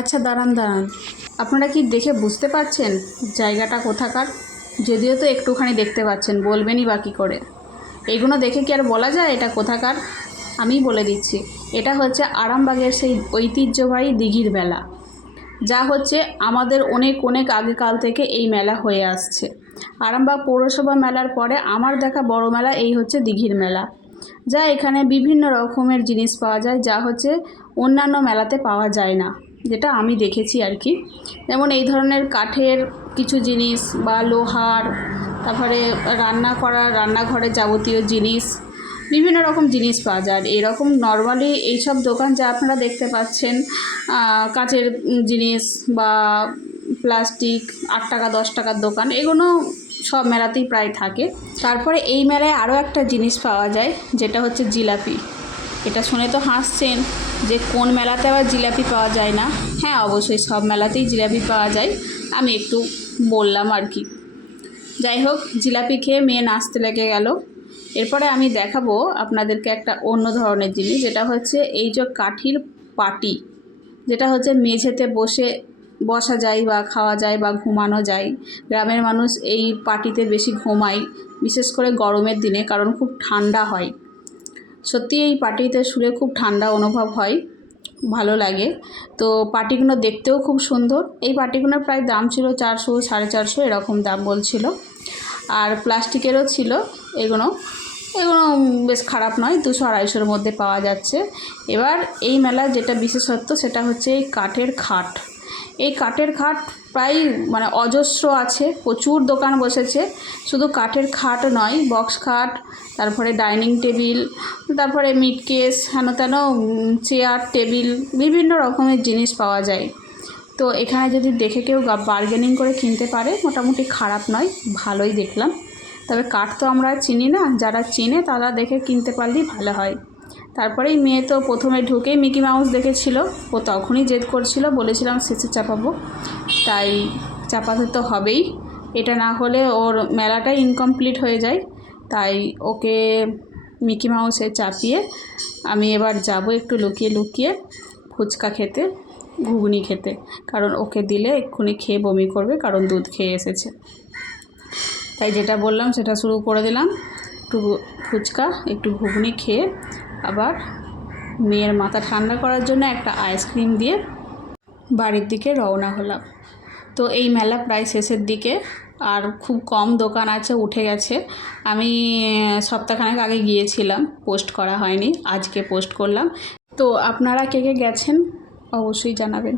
আচ্ছা দাঁড়ান দাঁড়ান, আপনারা কি দেখে বুঝতে পারছেন জায়গাটা কোথাকার? যদিও তো একটুখানি দেখতে পাচ্ছেন, বলবেনই বা কী করে? এইগুলো দেখে কি আর বলা যায় এটা কোথাকার? আমিই বলে দিচ্ছি, এটা হচ্ছে আরামবাগের সেই ঐতিহ্যবাহী দিঘির মেলা, যা হচ্ছে আমাদের অনেক অনেক আগেকাল থেকে এই মেলা হয়ে আসছে। আরামবাগ পৌরসভা মেলার পরে আমার দেখা বড় মেলা এই হচ্ছে দিঘির মেলা, যা এখানে বিভিন্ন রকমের জিনিস পাওয়া যায়, যা হচ্ছে অন্যান্য মেলাতে পাওয়া যায় না, যেটা আমি দেখেছি আর কি। যেমন এই ধরনের কাঠের কিছু জিনিস বা লোহার, তারপরে রান্নাঘরের যাবতীয় জিনিস, বিভিন্ন রকম জিনিস পাওয়া যায়। এরকম নর্মালি এইসব দোকান যা আপনারা দেখতে পাচ্ছেন, কাচের জিনিস বা প্লাস্টিক 8 টাকা 10 টাকার দোকান, এগুলো সব মেলাতেই প্রায় থাকে। তারপরে এই মেলায় আরও একটা জিনিস পাওয়া যায়, যেটা হচ্ছে জিলাপি। এটা শুনে তো হাসছেন যে কোন মেলাতে আবার জিলাপি পাওয়া যায় না। হ্যাঁ, অবশ্যই সব মেলাতেই জিলাপি পাওয়া যায়, আমি একটু বললাম আর কি। যাই হোক, জিলাপি খেয়ে মেয়ে নাচতে লেগে গেল। এরপরে আমি দেখাবো আপনাদেরকে একটা অন্য ধরনের জিনিস, যেটা হচ্ছে এই যে কাঠির পাটি, যেটা হচ্ছে মেঝেতে বসা যায় বা খাওয়া যায় বা ঘুমানো যায়। গ্রামের মানুষ এই পাটিতে বেশি ঘুমায়, বিশেষ করে গরমের দিনে, কারণ খুব ঠান্ডা হয়। সত্যি এই পাটিতে শুলে খুব ঠান্ডা অনুভব হয়, ভালো লাগে। তো পাটিগুলো দেখতেও খুব সুন্দর। এই পাটিগুলোর প্রায় দাম ছিল 400 450 এরকম দাম বলছিল। আর প্লাস্টিকেরও ছিল এগুলো। এগুলো বেশ খারাপ নয়, 200-250-এর মধ্যে পাওয়া যাচ্ছে। এবার এই মেলার যেটা বিশেষত্ব সেটা হচ্ছে এই কাঠের খাট। এই কাঠের খাট প্রায় অজস্র আছে, প্রচুর দোকান বসেছে। শুধু কাঠের খাট নয়, বক্স খাট, তারপরে ডাইনিং টেবিল, তারপরে মিটকেস, হেন তেন চেয়ার টেবিল, বিভিন্ন রকমের জিনিস পাওয়া যায়। তো এখানে যদি দেখে কেউ বার্গেনিং করে কিনতে পারে, মোটামুটি খারাপ নয়, ভালোই দেখলাম। তবে কাঠ তো আমরা চিনি না, যারা চিনে তারা দেখে কিনতে পারলেই ভালো হয়। তারপরেই মেয়ে তো প্রথমে ঢুকেই মিকি মাউস দেখেছিল, ও তখনই জেদ করছিল, বলেছিলাম শেষে চাপাবো, তাই চাপাতে তো হবেই। এটা না হলে ওর মেলাটাই ইনকমপ্লিট হয়ে যায়। তাই ওকে মিকি মাউসে চাপিয়ে আমি এবার যাব একটু লুকিয়ে লুকিয়ে ফুচকা খেতে, ঘুগনি খেতে, কারণ ওকে দিলে এক্ষুনি খেয়ে বমি করবে, কারণ দুধ খেয়ে এসেছে। তাই যেটা বললাম সেটা শুরু করে দিলাম, একটু ফুচকা একটু ঘুগনি খেয়ে আবার মেয়ের মাথা ঠান্ডা করার জন্য একটা আইসক্রিম দিয়ে বাড়ির দিকে রওনা হলাম। তো এই মেলা প্রায় শেষের দিকে, আর খুব কম দোকান আছে, উঠে গেছে। আমি সপ্তাহখানেক আগে গিয়েছিলাম, পোস্ট করা হয়নি, আজকে পোস্ট করলাম। তো আপনারা কে কে গেছেন অবশ্যই জানাবেন।